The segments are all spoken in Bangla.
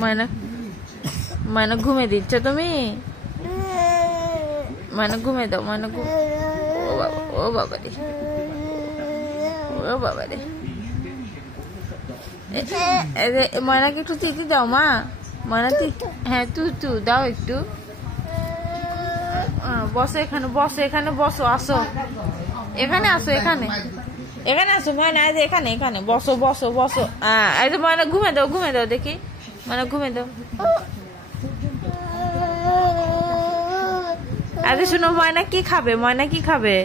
ময়না ময়না ঘুমে দিচ্ছ তুমি? ময়না ঘুমে দাও, ময়না ঘুম। ও বাবা রে, ও বাবা রে। ময়নাকে একটু তিতি দাও মা। ময়না হ্যাঁ তু দাও একটু। বসো এখানে, বসো এখানে, বসো, আসো এখানে, আসো এখানে, এখানে আসো ময়না। এই যে এখানে, এখানে বসো, বসো, বসো। এই যে ময়না ঘুমে দাও, ঘুমে দাও দেখি। ময়না ঘুমে দাও। আরে শুনো, ময়না কি খাবে? ময়না কি খাবে?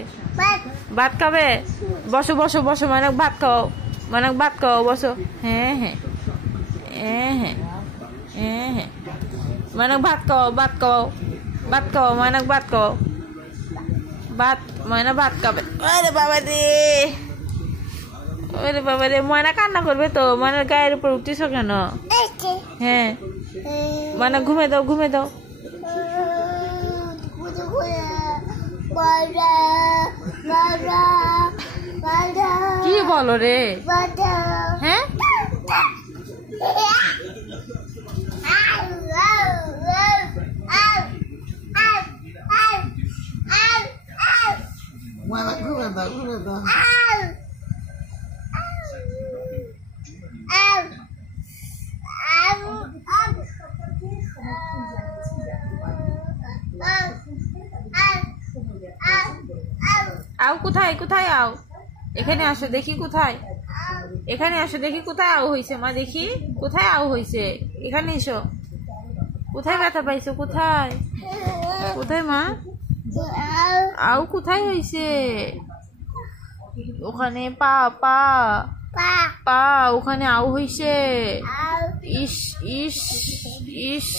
ভাত খাবে? বসো, বসো, বসো। ময়না ভাত খাও, ময়না ভাত খাও, বসো। হ্যাঁ হ্যাঁ হ্যাঁ হ্যাঁ হ্যাঁ হ্যাঁ। ময়না ভাত খাও, ভাত খাও, ভাত খাও, ময়না ভাত খাও, ভাত। ময়না ভাত খাবে। আরে বাবা রে, ওরে বাবা রে, ময়না কান্না করবে তো। ময়নার গায়ের উপর উঠতেছ কেন? হ্যাঁ ময়না ঘুমে দাও, ঘুমে দাও। কি বলো রে? হ্যাঁ ঘুমে দাও, ঘুমে দাও। আও কোথায়, কোথায় আও? এখানে আসো দেখি কোথায়। এখানে আসো দেখি কোথায় আও হয়েছে মা, দেখি কোথায় আও হয়েছে। এখানে এসো। কোথায় ব্যথা পাইছো? কোথায়, কোথায় মা? আও কোথায় হয়েছে? ওখানে পা, পা, পা ওখানে আও হয়েছে। ইস ইস ইস।